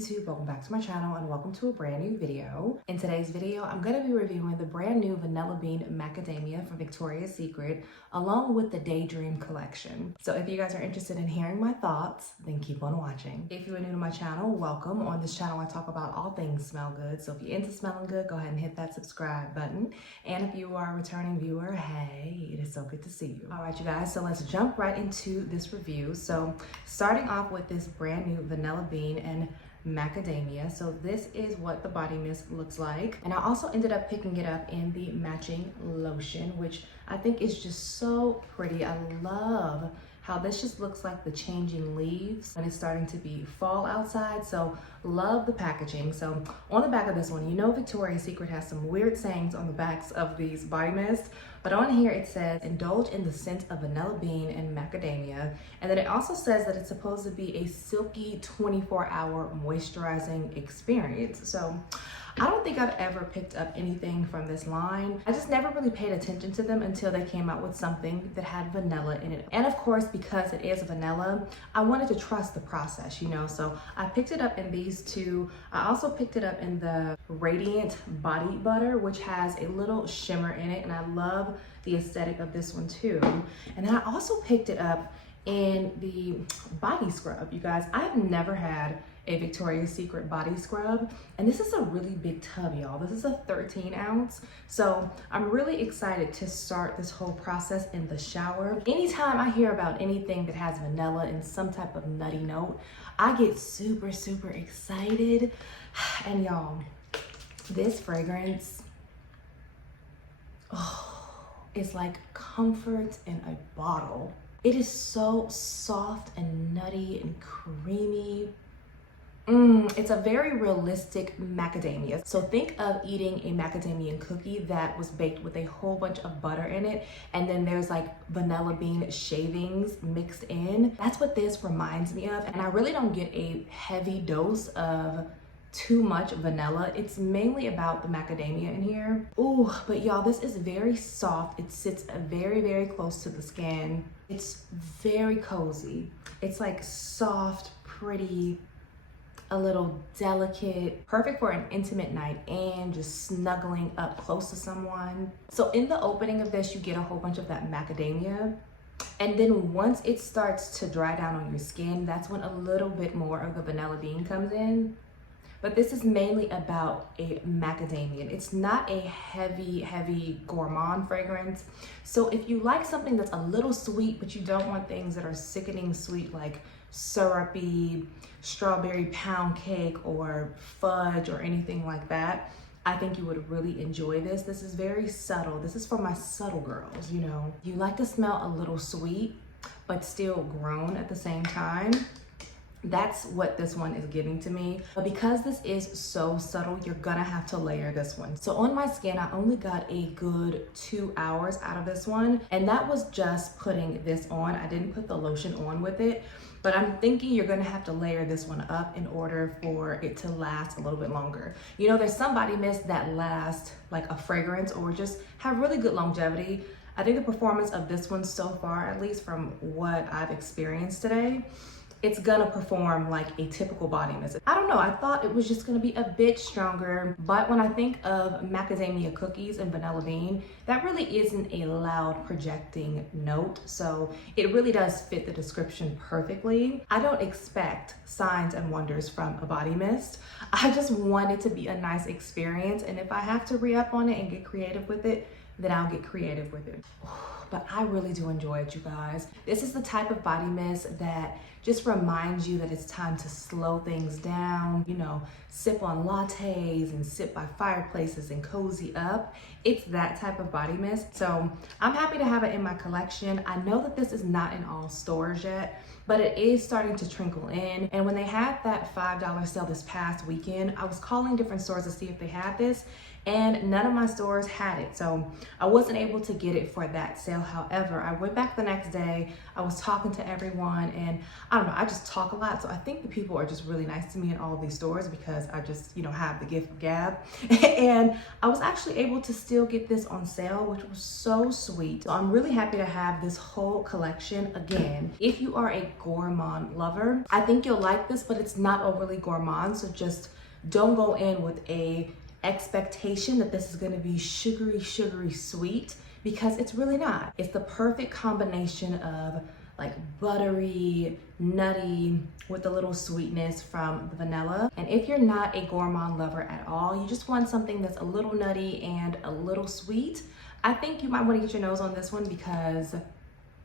YouTube? Welcome back to my channel and welcome to a brand new video. In today's video, I'm going to be reviewing the brand new Vanilla Bean Macadamia from Victoria's Secret along with the Daydream collection. So if you guys are interested in hearing my thoughts, then keep on watching. If you are new to my channel, welcome. On this channel, I talk about all things smell good. So if you're into smelling good, go ahead and hit that subscribe button. And if you are a returning viewer, hey, it is so good to see you. All right, you guys, so let's jump right into this review. So starting off with this brand new Vanilla Bean and Macadamia. So this is what the body mist looks like. And I also ended up picking it up in the matching lotion, which I think is just so pretty. I love how this just looks like the changing leaves and it's starting to be fall outside. So love the packaging. So on the back of this one, you know Victoria's Secret has some weird sayings on the backs of these body mists, but on here it says indulge in the scent of vanilla bean and macadamia. And then it also says that it's supposed to be a silky 24-hour moisturizing experience. So I don't think I've ever picked up anything from this line. I just never really paid attention to them until they came out with something that had vanilla in it. And of course, because it is vanilla, I wanted to trust the process, you know? So I picked it up in these two. I also picked it up in the Radiant Body Butter, which has a little shimmer in it. And I love the aesthetic of this one too. And then I also picked it up in the body scrub. You guys, I've never had a Victoria's Secret body scrub, and this is a really big tub, y'all. This is a 13 ounce. So I'm really excited to start this whole process in the shower. Anytime I hear about anything that has vanilla and some type of nutty note, I get super excited. And y'all, this fragrance, oh, it's like comfort in a bottle. It is so soft and nutty and creamy. It's a very realistic macadamia. So think of eating a macadamia cookie that was baked with a whole bunch of butter in it, and then there's like vanilla bean shavings mixed in. That's what this reminds me of. And I really don't get a heavy dose of too much vanilla. It's mainly about the macadamia in here. Ooh, but y'all, this is very soft. It sits very close to the skin. It's very cozy. It's like soft, pretty, a little delicate, perfect for an intimate night and just snuggling up close to someone. So in the opening of this, you get a whole bunch of that macadamia. And then once it starts to dry down on your skin, that's when a little bit more of the vanilla bean comes in. But this is mainly about a macadamia. It's not a heavy gourmand fragrance. So if you like something that's a little sweet, but you don't want things that are sickening sweet, like syrupy, strawberry pound cake or fudge or anything like that, I think you would really enjoy this. This is very subtle. This is for my subtle girls, you know. You like to smell a little sweet, but still grown at the same time. That's what this one is giving to me. But because this is so subtle, you're gonna have to layer this one. So on my skin, I only got a good 2 hours out of this one. And that was just putting this on. I didn't put the lotion on with it. But I'm thinking you're gonna have to layer this one up in order for it to last a little bit longer. You know, there's some body mists that last like a fragrance or just have really good longevity. I think the performance of this one so far, at least from what I've experienced today, it's gonna perform like a typical body mist. I don't know, I thought it was just gonna be a bit stronger, but when I think of macadamia cookies and vanilla bean, that really isn't a loud projecting note, so it really does fit the description perfectly. I don't expect signs and wonders from a body mist. I just want it to be a nice experience, and if I have to re-up on it and get creative with it, then I'll get creative with it. But I really do enjoy it, you guys. This is the type of body mist that just reminds you that it's time to slow things down, you know, sip on lattes and sit by fireplaces and cozy up. It's that type of body mist. So I'm happy to have it in my collection. I know that this is not in all stores yet, but it is starting to trickle in. And when they had that $5 sale this past weekend, I was calling different stores to see if they had this, and none of my stores had it. So I wasn't able to get it for that sale. However, I went back the next day, I was talking to everyone, and I don't know, I just talk a lot. So I think the people are just really nice to me in all of these stores because I just, you know, have the gift of gab. And I was actually able to still get this on sale, which was so sweet. So I'm really happy to have this whole collection. Again, if you are a gourmand lover, I think you'll like this, but it's not overly gourmand. So just don't go in with a expectation that this is gonna be sugary sweet, because it's really not. It's the perfect combination of like buttery, nutty, with a little sweetness from the vanilla. And if you're not a gourmand lover at all, you just want something that's a little nutty and a little sweet, I think you might want to get your nose on this one because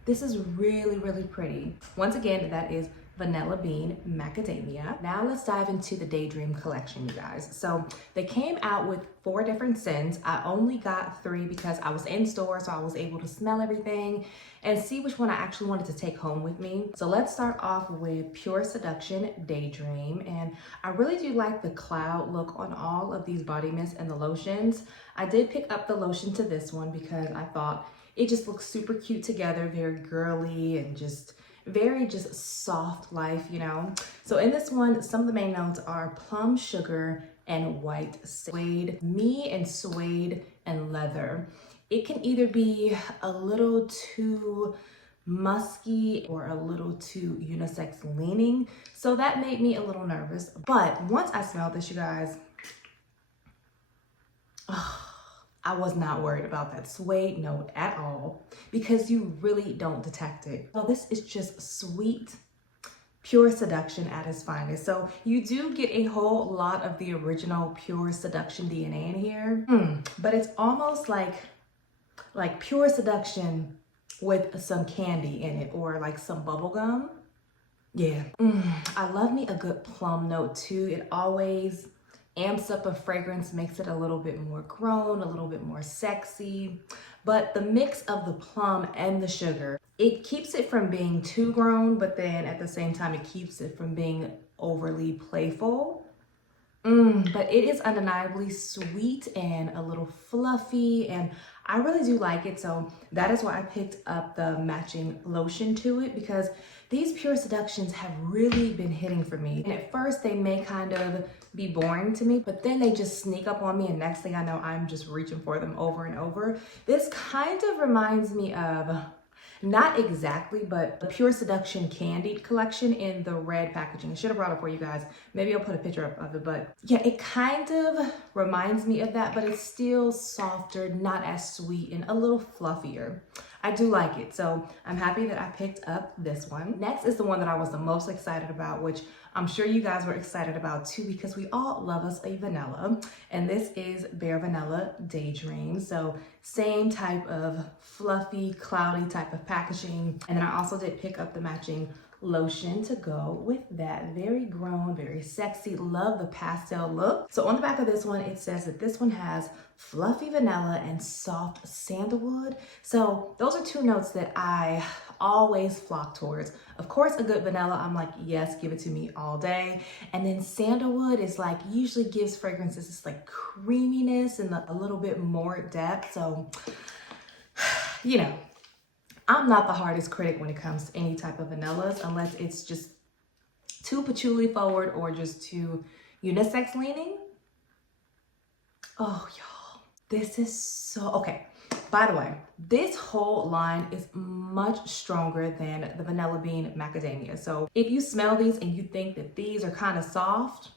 this is really pretty. Once again, that is Vanilla Bean Macadamia. Now let's dive into the Daydream collection, you guys. So they came out with 4 different scents. I only got 3 because I was in store, so I was able to smell everything and see which one I actually wanted to take home with me. So let's start off with Pure Seduction Daydream. And I really do like the cloud look on all of these body mists and the lotions. I did pick up the lotion to this one because I thought it just looks super cute together, very girly and just very soft life, you know. So in this one, some of the main notes are plum sugar and white suede, me and suede and leather. It can either be a little too musky or a little too unisex leaning. So that made me a little nervous. But once I smelled this, you guys, I was not worried about that suede note at all because you really don't detect it. So this is just sweet, Pure Seduction at its finest. So you do get a whole lot of the original Pure Seduction DNA in here, but it's almost like Pure Seduction with some candy in it or like some bubble gum. Yeah, I love me a good plum note too. It always amps up a fragrance, makes it a little bit more grown, a little bit more sexy. But the mix of the plum and the sugar, it keeps it from being too grown, but then at the same time, it keeps it from being overly playful. But it is undeniably sweet and a little fluffy, and I really do like it. So that is why I picked up the matching lotion to it, because these Pure Seductions have really been hitting for me. And at first they may kind of be boring to me, but then they just sneak up on me, and next thing I know, I'm just reaching for them over and over. This kind of reminds me of, not exactly, but the Pure Seduction Candied collection in the red packaging. I should have brought it for you guys. Maybe I'll put a picture up of it, but yeah, it kind of reminds me of that, but it's still softer, not as sweet, and a little fluffier. I do like it, so I'm happy that I picked up this one. Next is the one that I was the most excited about, which I'm sure you guys were excited about too, because we all love us a vanilla, and this is Bare Vanilla Daydream. So same type of fluffy, cloudy type of packaging. And then I also did pick up the matching lotion to go with that. Very grown, very sexy. Love the pastel look. So on the back of this one, it says that this one has fluffy vanilla and soft sandalwood. So those are 2 notes that I always flock towards. Of course, a good vanilla, I'm like, yes, give it to me all day. And then sandalwood is like, usually gives fragrances this like creaminess and a little bit more depth. So, you know, I'm not the hardest critic when it comes to any type of vanillas, unless it's just too patchouli forward or just too unisex leaning. Oh, y'all, this is so, okay. By the way, this whole line is much stronger than the Vanilla Bean Macadamia. So if you smell these and you think that these are kind of soft,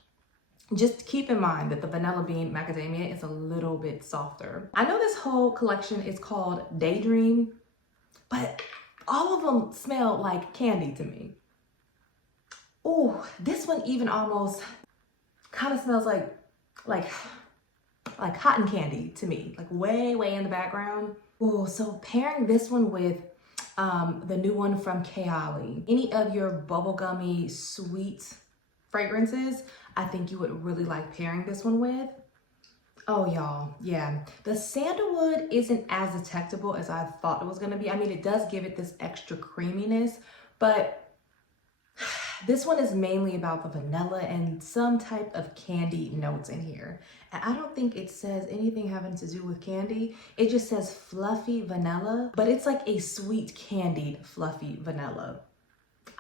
just keep in mind that the Vanilla Bean Macadamia is a little bit softer. I know this whole collection is called Daydream, but all of them smell like candy to me. Oh, this one even almost kind of smells like cotton candy to me, like way in the background. Oh, so pairing this one with the new one from Kayali, any of your bubblegummy sweet fragrances, I think you would really like pairing this one with. Oh, y'all, yeah. The sandalwood isn't as detectable as I thought it was gonna be. I mean, it does give it this extra creaminess, but this one is mainly about the vanilla and some type of candy notes in here. And I don't think it says anything having to do with candy. It just says fluffy vanilla, but it's like a sweet candied fluffy vanilla.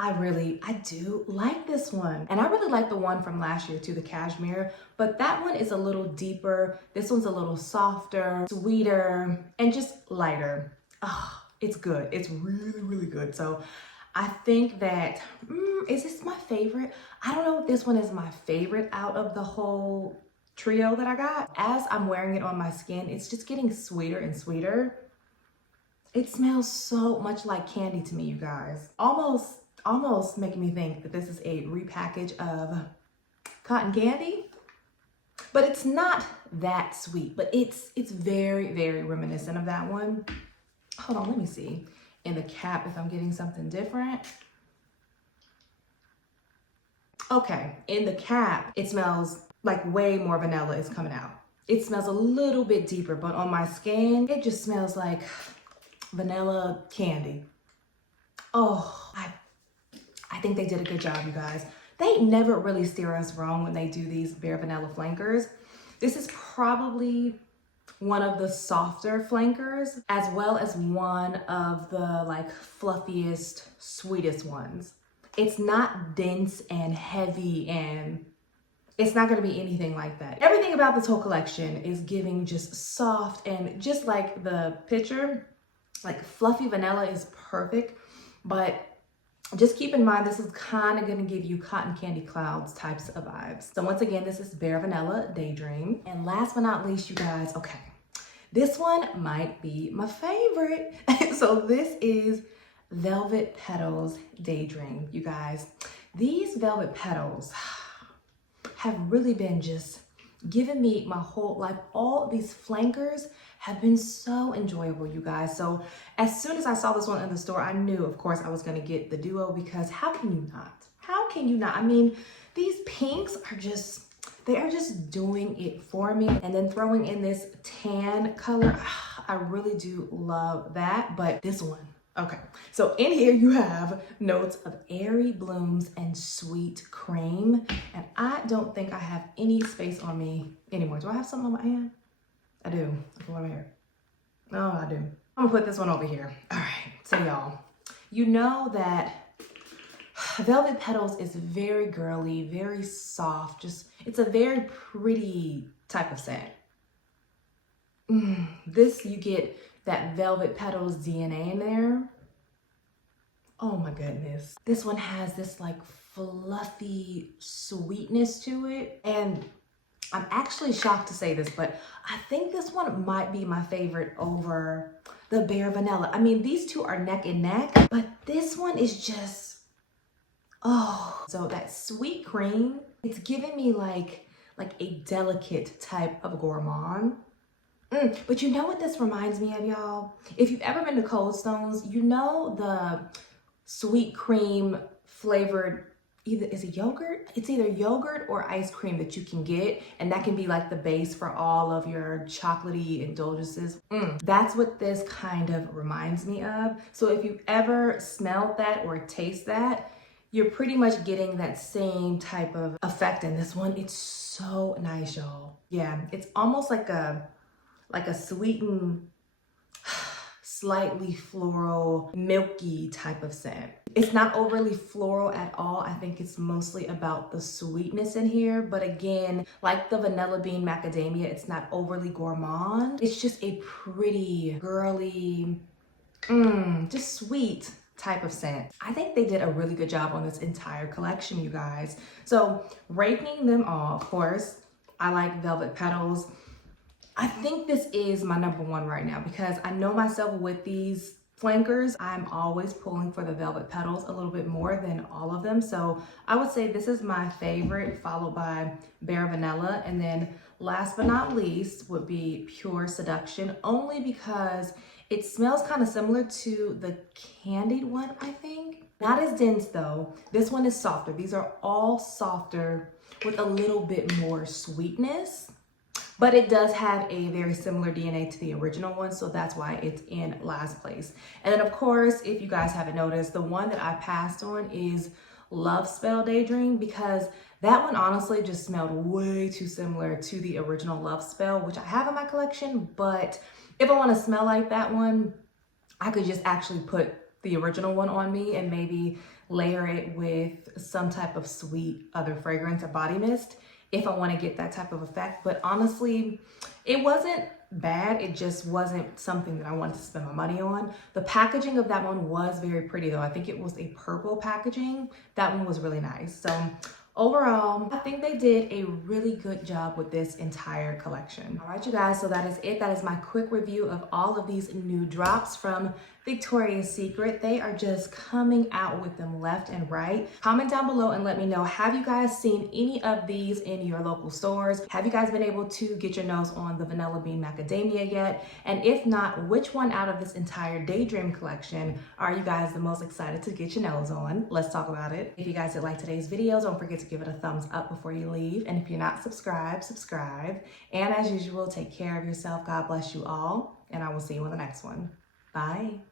I do like this one. And I really like the one from last year too, the cashmere, but that one is a little deeper. This one's a little softer, sweeter, and just lighter. Oh, it's good. It's really, really good. So I think that, is this my favorite? I don't know if this one is my favorite out of the whole trio that I got. As I'm wearing it on my skin, it's just getting sweeter and sweeter. It smells so much like candy to me, you guys. Almost making me think that this is a repackage of cotton candy, but it's not that sweet, but it's very, very reminiscent of that one. Hold on, let me see in the cap if I'm getting something different. Okay, in the cap, it smells like way more vanilla is coming out. It smells a little bit deeper, but on my skin, it just smells like vanilla candy. Oh, I think they did a good job, you guys. They never really steer us wrong when they do these bare vanilla flankers. This is probably one of the softer flankers, as well as one of the like fluffiest, sweetest ones. It's not dense and heavy, and it's not gonna be anything like that. Everything about this whole collection is giving just soft, and just like the picture, like fluffy vanilla is perfect, but just keep in mind, this is kind of going to give you cotton candy clouds types of vibes. So once again, this is Bare Vanilla Daydream. And last but not least, you guys, okay, this one might be my favorite. So this is Velvet Petals Daydream, you guys. These Velvet Petals have really been just giving me my whole life. All these flankers have been so enjoyable, you guys. So as soon as I saw this one in the store, I knew, of course, I was gonna get the duo, because how can you not? How can you not? I mean, these pinks are just, they are just doing it for me. And then throwing in this tan color, I really do love that. But this one, okay. So in here you have notes of airy blooms and sweet cream. And I don't think I have any space on me anymore. Do I have something on my hand? I do. Over here. No, I do. I'm gonna put this one over here. All right, so y'all, you know that Velvet Petals is very girly, very soft, just, it's a very pretty type of scent. This, you get that Velvet Petals DNA in there. Oh my goodness. This one has this like fluffy sweetness to it, and I'm actually shocked to say this, but I think this one might be my favorite over the Bare Vanilla. I mean, these two are neck and neck, but this one is just, oh. So that sweet cream, it's giving me like a delicate type of gourmand. But you know what this reminds me of, y'all? If you've ever been to Cold Stones, you know the sweet cream flavored, is it yogurt? It's either yogurt or ice cream that you can get, and that can be like the base for all of your chocolatey indulgences. That's what this kind of reminds me of. So if you've ever smelled that or taste that, you're pretty much getting that same type of effect in this one. It's so nice, y'all. Yeah, it's almost like a sweetened, slightly floral, milky type of scent. It's not overly floral at all. I think it's mostly about the sweetness in here. But again, like the Vanilla Bean Macadamia, it's not overly gourmand. It's just a pretty, girly, just sweet type of scent. I think they did a really good job on this entire collection, you guys. So ranking them all, of course, I like Velvet Petals. I think this is my number one right now, because I know myself with these flankers, I'm always pulling for the Velvet Petals a little bit more than all of them. So I would say this is my favorite, followed by Bare Vanilla. And then last but not least would be Pure Seduction, only because it smells kind of similar to the candied one, I think. Not as dense though. This one is softer. These are all softer with a little bit more sweetness. But it does have a very similar DNA to the original one, so that's why it's in last place. And then of course, if you guys haven't noticed, the one that I passed on is Love Spell Daydream, because that one honestly just smelled way too similar to the original Love Spell, which I have in my collection. But if I want to smell like that one, I could just actually put the original one on me, and maybe layer it with some type of sweet other fragrance or body mist if I want to get that type of effect. But honestly, it wasn't bad. It just wasn't something that I wanted to spend my money on. The packaging of that one was very pretty though. I think it was a purple packaging. That one was really nice. So overall, I think they did a really good job with this entire collection. All right, you guys, so that is it. That is my quick review of all of these new drops from Victoria's Secret. They are just coming out with them left and right. Comment down below and let me know, have you guys seen any of these in your local stores? Have you guys been able to get your nose on the Vanilla Bean Macadamia yet? And if not, which one out of this entire Daydream collection are you guys the most excited to get your nose on? Let's talk about it. If you guys did like today's video, don't forget to give it a thumbs up before you leave. And if you're not subscribed, subscribe. And as usual, take care of yourself. God bless you all. And I will see you in the next one. Bye.